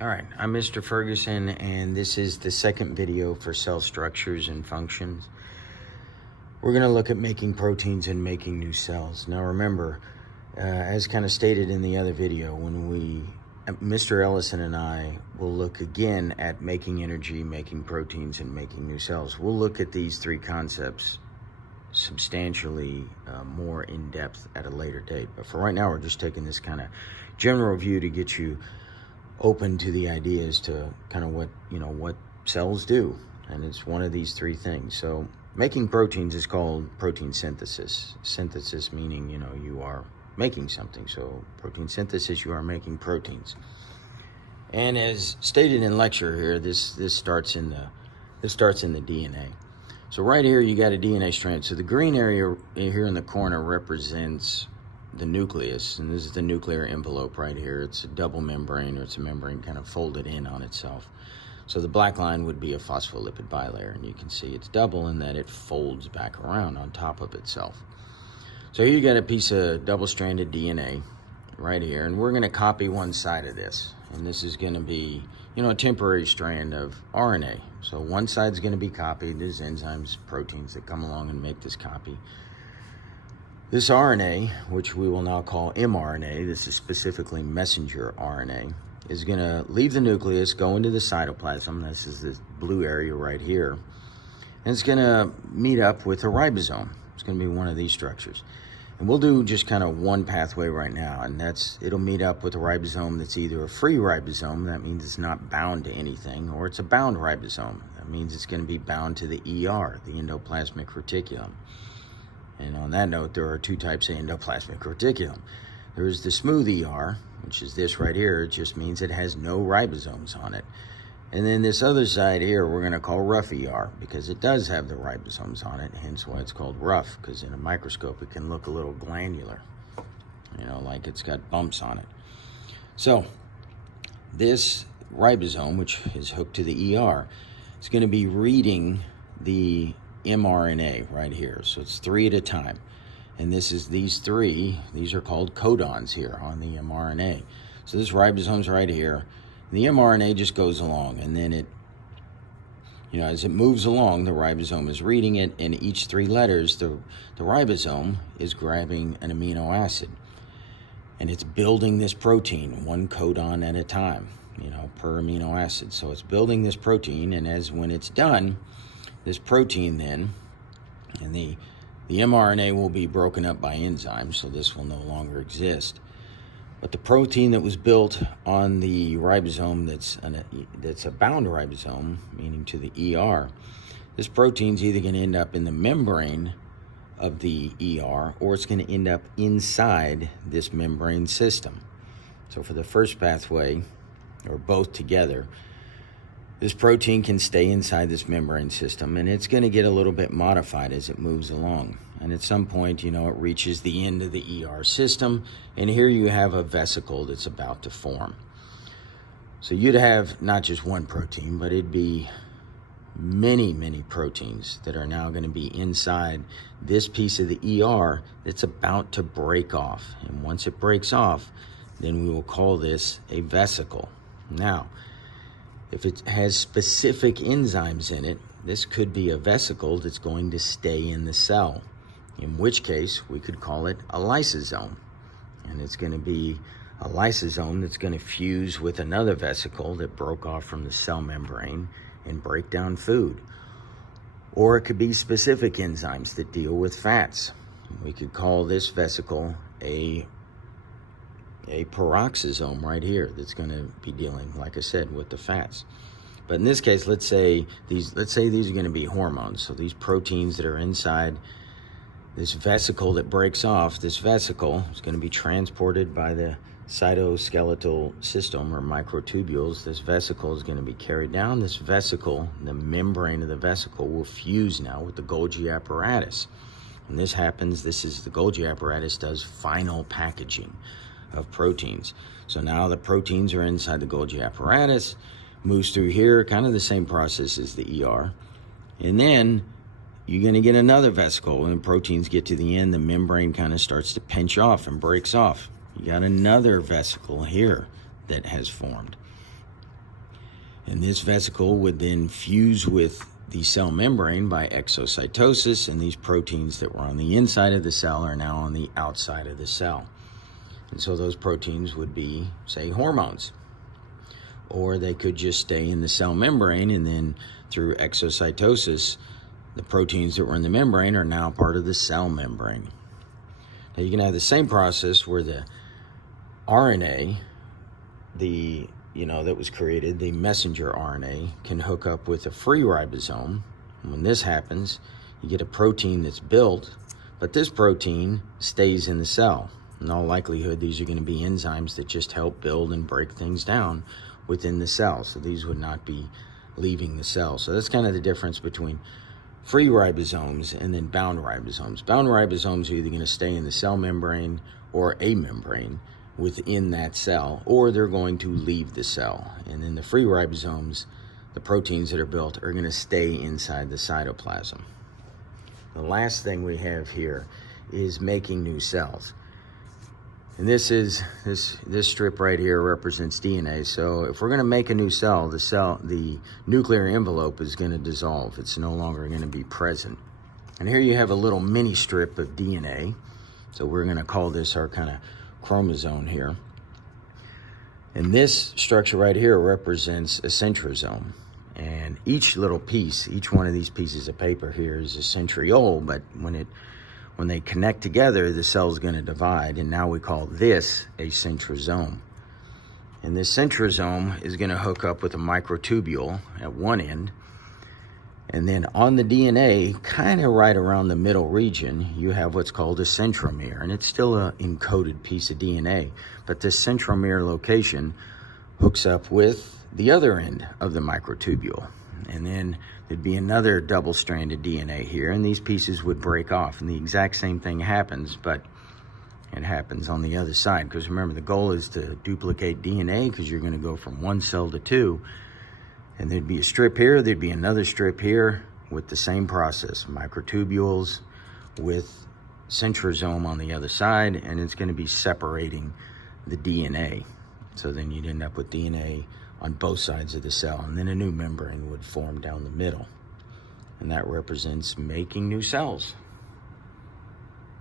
All right, I'm Mr. Ferguson, and this is the second video for cell structures and functions. We're going to look at making proteins and making new cells. Now remember, as kind of stated in the other video, Mr. Ellison and I will look again at making energy, making proteins, and making new cells. We'll look at these three concepts substantially more in depth at a later date. But for right now, we're just taking this kind of general view to get you open to the ideas to kind of what cells do, and it's one of these three things. So making proteins is called protein synthesis. Synthesis meaning you are making something. So protein synthesis, you are making proteins. And as stated in lecture here, this starts in the DNA. So right here you got a DNA strand. So the green area here in the corner represents the nucleus, and this is the nuclear envelope right here. It's a double membrane, or it's a membrane kind of folded in on itself. So the black line would be a phospholipid bilayer, and you can see it's double in that it folds back around on top of itself. So here you got a piece of double-stranded DNA right here, and we're going to copy one side of this, and this is going to be a temporary strand of RNA. So one side's going to be copied. There's enzymes, proteins that come along and make this copy. This RNA, which we will now call mRNA, this is specifically messenger RNA, is going to leave the nucleus, go into the cytoplasm. This is this blue area right here. And it's going to meet up with a ribosome. It's going to be one of these structures. And we'll do just kind of one pathway right now, and it'll meet up with a ribosome that's either a free ribosome, that means it's not bound to anything, or it's a bound ribosome. That means it's going to be bound to the ER, the endoplasmic reticulum. And on that note, there are two types of endoplasmic reticulum. There's the smooth ER, which is this right here. It just means it has no ribosomes on it. And then this other side here, we're going to call rough ER, because it does have the ribosomes on it, hence why it's called rough, because in a microscope it can look a little glandular, like it's got bumps on it. So this ribosome, which is hooked to the ER, is going to be reading the mRNA right here. So it's three at a time. And these are called codons here on the mRNA. So this ribosome's right here. The mRNA just goes along, and then as it moves along, the ribosome is reading it, and each three letters, the ribosome is grabbing an amino acid. And it's building this protein, one codon at a time, per amino acid. So it's building this protein, and when it's done, this protein then, and the mRNA will be broken up by enzymes, so this will no longer exist. But the protein that was built on the ribosome that's a bound ribosome, meaning to the ER, this protein's either going to end up in the membrane of the ER, or it's going to end up inside this membrane system. So for the first pathway, or both together, this protein can stay inside this membrane system, and it's going to get a little bit modified as it moves along. And at some point, it reaches the end of the ER system, and here you have a vesicle that's about to form. So you'd have not just one protein, but it'd be many, many proteins that are now going to be inside this piece of the ER that's about to break off. And once it breaks off, then we will call this a vesicle. Now, if it has specific enzymes in it, this could be a vesicle that's going to stay in the cell, in which case we could call it a lysosome. And it's going to be a lysosome that's going to fuse with another vesicle that broke off from the cell membrane and break down food. Or it could be specific enzymes that deal with fats. We could call this vesicle a peroxisome right here that's going to be dealing, like I said, with the fats. But in this case, let's say these are going to be hormones. So these proteins that are inside this vesicle that breaks off, this vesicle is going to be transported by the cytoskeletal system, or microtubules. This vesicle is going to be carried down. This vesicle, the membrane of the vesicle, will fuse now with the Golgi apparatus. When this happens, the Golgi apparatus does final packaging of proteins. So now the proteins are inside the Golgi apparatus, moves through here, kind of the same process as the ER. And then you're going to get another vesicle. When proteins get to the end, the membrane kind of starts to pinch off and breaks off. You got another vesicle here that has formed. And this vesicle would then fuse with the cell membrane by exocytosis, and these proteins that were on the inside of the cell are now on the outside of the cell. And so those proteins would be, say, hormones. Or they could just stay in the cell membrane, and then through exocytosis, the proteins that were in the membrane are now part of the cell membrane. Now you can have the same process where the RNA, that was created, the messenger RNA, can hook up with a free ribosome. And when this happens, you get a protein that's built, but this protein stays in the cell. In all likelihood, these are going to be enzymes that just help build and break things down within the cell. So these would not be leaving the cell. So that's kind of the difference between free ribosomes and then bound ribosomes. Bound ribosomes are either going to stay in the cell membrane or a membrane within that cell, or they're going to leave the cell. And then the free ribosomes, the proteins that are built, are going to stay inside the cytoplasm. The last thing we have here is making new cells. And this strip right here represents DNA. So if we're going to make a new cell, the nuclear envelope is going to dissolve. It's no longer going to be present. And here you have a little mini strip of DNA. So we're going to call this our kind of chromosome here. And this structure right here represents a centrosome. And each little piece, each one of these pieces of paper here is a centriole, but when they connect together, the cell's going to divide, and now we call this a centrosome. And this centrosome is going to hook up with a microtubule at one end, and then on the DNA, kind of right around the middle region, you have what's called a centromere, and it's still an encoded piece of DNA, but this centromere location hooks up with the other end of the microtubule. And then there'd be another double-stranded DNA here, and these pieces would break off, and the exact same thing happens, but it happens on the other side. Because remember, the goal is to duplicate DNA, because you're going to go from one cell to two, and there'd be a strip here, there'd be another strip here with the same process, microtubules with centrosome on the other side, and it's going to be separating the DNA. So then you'd end up with DNA on both sides of the cell, and then a new membrane would form down the middle. And that represents making new cells.